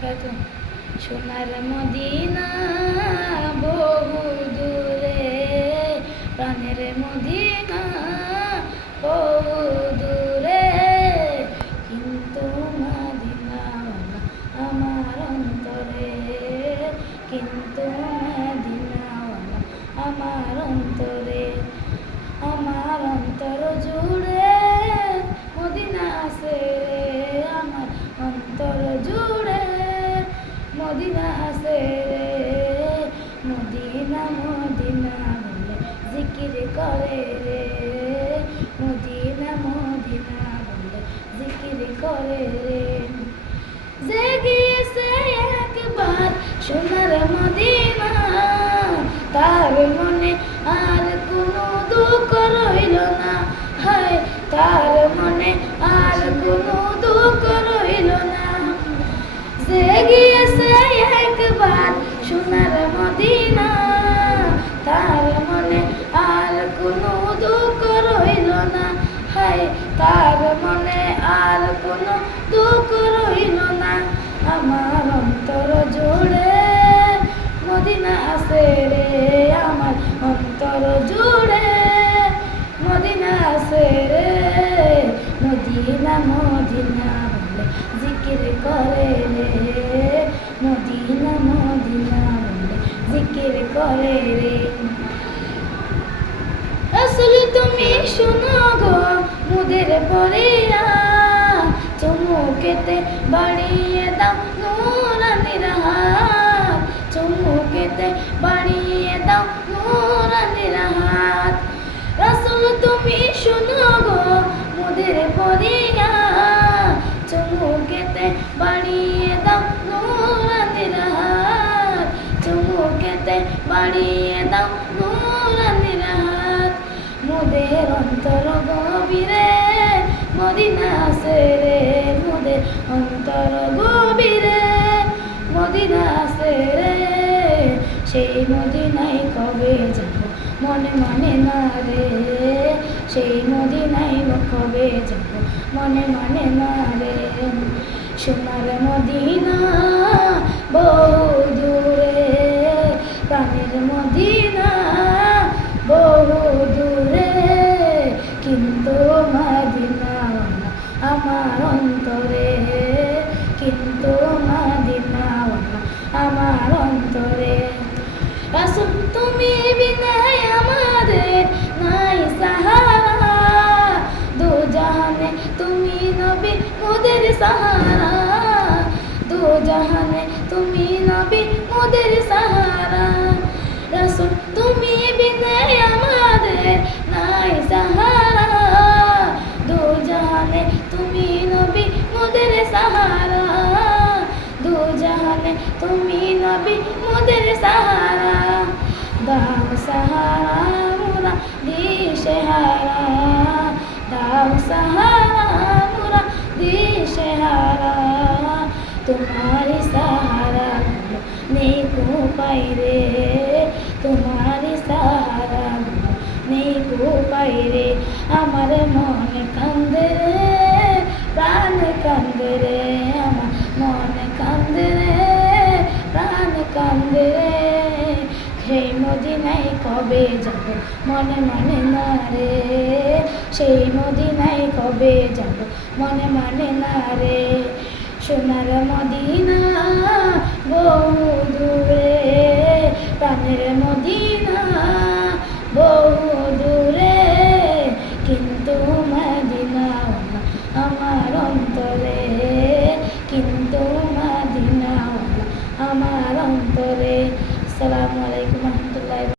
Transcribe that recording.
বারাকাতুহু। সোনার মদিনা বহু দূরে, প্রাণের মদিনা বহু দূরে, কিন্তু মদিনাওয়ালা আমার অন্তরে, কিন্তু মদিনাওয়ালা আমার অন্তরে। আমার অন্তর জুড়ে মদিনা আছে রে, আমার অন্তর জুড়ে মদিনা আছে রে। মদিনা মদিনা বলে জিকির করে রে, মদিনা মদিনা বলে জিকির করে রে। যে গিয়েছে একবার সোনার মদিনা, তার মনে আর কোনো দুঃখ রইল না, হায় তার মনে আর কোনো দুঃখ রইল না। যে গিয়েছে একবার সোনার মদিনা, তার মনে আর কোনো দুঃখ রইল না, হায় তার মনে আর কোনো দুঃখ রইল না। আমার অন্তর জুড়ে মদিনা আছে রে, আমার অন্তর জুড়ে মদিনা আছে রে। মদিনা মদিনা বলে জিকির করে রে, মদিনা মদিনা বলে জিকির করে রে। রাসূল তুমি শোনো গো মুদের পরিয়া, চুমুকেতে বাড়িয়ে দাও নূরানির হাত, চুমুকেতে বাড়িয়ে দাও নূরানির হাত। রাসূল তুমি শোনো গো মুদের পরিয়া, চুমুকেতে বাড়িয়ে দাও নূরানির হাত, চুমুকেতে বাড়িয়ে দাও নূরানির হাত। মোদের অন্তর গভীরে মদিনা আছে রে, মোদের অন্তর গভীরে মদিনা আছে রে। সেই মদিনায় কবে যাব মনে মানে না রে, সেই মদিনায় কবে যাব মনে মানে না রে। সোনার মদিনা বহু দূরে, প্রাণের মদিনা বহু দূরে, কিন্তু মদিনাওয়ালা আমার অন্তরে, কিন্তু মদিনাওয়ালা আমার অন্তরে। রাসূল তুমি বিনা আমাদের নাই সাহারা, দু জাহানে তুমি নবী মোদের সাহারা, দু জাহানে তুমি নবী মোদের সাহারা। রাসূল তুমি বিনা আমাদের নাই সাহারা, দু জাহানে তুমি নবী মোদের সাহারা, দু জাহানে তুমি নবী মোদের সাহারা। দাও সাহারা মোরা দিশেহারা, দাও সাহারা মোরা দিশেহারা। তোমারি সাহারা নেই কো পাই রে, তোমারি সাহারা নেই কো পাই রে। আমার মন কান্দে রে, প্রাণ কান্দে রে, আমার মন কান্দে রে, প্রাণ কান্দে রে। সেই মদিনায় কবে যাব মনে মানে না রে, সেই মদিনায় কবে যাব মনে মানে না রে। সোনার মদিনা বহু দূরে, প্রাণের মদিনা বহু দূরে, কিন্তু মদিনাওয়ালা আমার অন্তরে, কিন্তু মদিনাওয়ালা আমার অন্তরে। আসসালামু আলাইকুম।